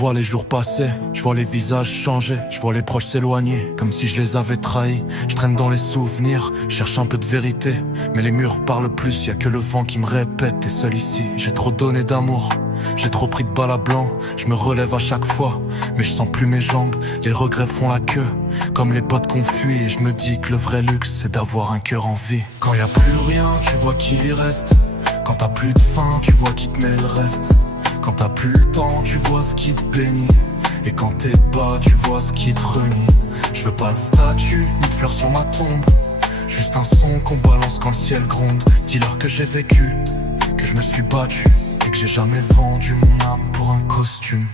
vois les jours passer, je vois les visages changer, je vois les proches s'éloigner, comme si je les avais trahis. Je traîne dans les souvenirs, cherche un peu de vérité, mais les murs parlent plus, y a que le vent qui me répète. T'es seul ici, j'ai trop donné d'amour, j'ai trop pris de balles à blanc. Je me relève à chaque fois, mais je sens plus mes jambes, les regrets font la queue, comme les potes qu'on fuit. Et je me dis que le vrai luxe, c'est d'avoir un cœur en vie. Quand y a plus rien, tu vois qui y reste. Quand t'as plus de faim, tu vois qui te met le reste. Quand t'as plus le temps, tu vois ce qui te bénit. Et quand t'es bas, tu vois ce qui te renie. Je veux pas de statue, ni de fleurs sur ma tombe, juste un son qu'on balance quand le ciel gronde. Dis-leur que j'ai vécu, que je me suis battu, et que j'ai jamais vendu mon âme pour un costume.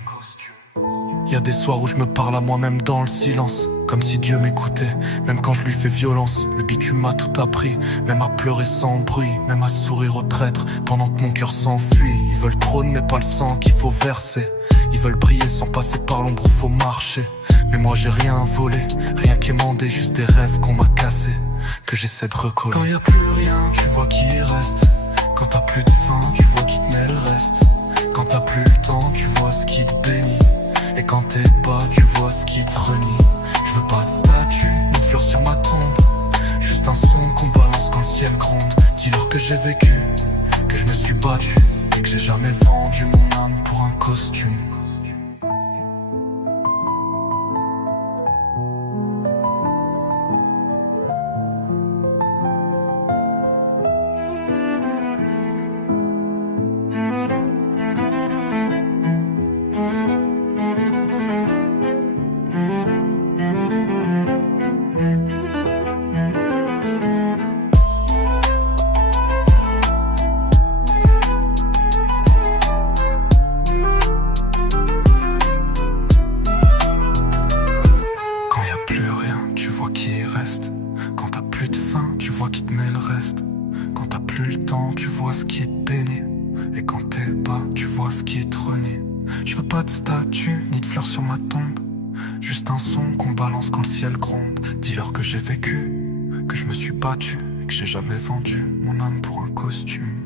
Y'a des soirs où je me parle à moi-même dans le silence, comme si Dieu m'écoutait, même quand je lui fais violence. Le bitume m'a tout appris, même à pleurer sans bruit, même à sourire aux traîtres pendant que mon cœur s'enfuit. Ils veulent trône mais pas le sang qu'il faut verser. Ils veulent briller sans passer par l'ombre où faut marcher. Mais moi j'ai rien volé, rien quémandé, juste des rêves qu'on m'a cassés, que j'essaie de recoller. Quand y a plus rien, tu vois qui y reste. Quand t'as plus de faim, tu vois qui te met le reste. Quand t'as plus le temps, tu vois ce qui te bénit. Et quand t'es bas, tu vois ce qui te renie. Je veux pas de statue, ni de fleurs sur ma tombe, juste un son qu'on balance quand le ciel gronde. Dis-leur que j'ai vécu, que je me suis battu, et que j'ai jamais vendu mon âme pour un costume. Quand t'as plus de faim, tu vois qui te met le reste. Quand t'as plus le temps, tu vois ce qui te bénit. Et quand t'es bas, tu vois ce qui te renie. Je veux pas de statue, ni de fleurs sur ma tombe, juste un son qu'on balance quand le ciel gronde. Dis-leur que j'ai vécu, que je me suis battu, et que j'ai jamais vendu mon âme pour un costume.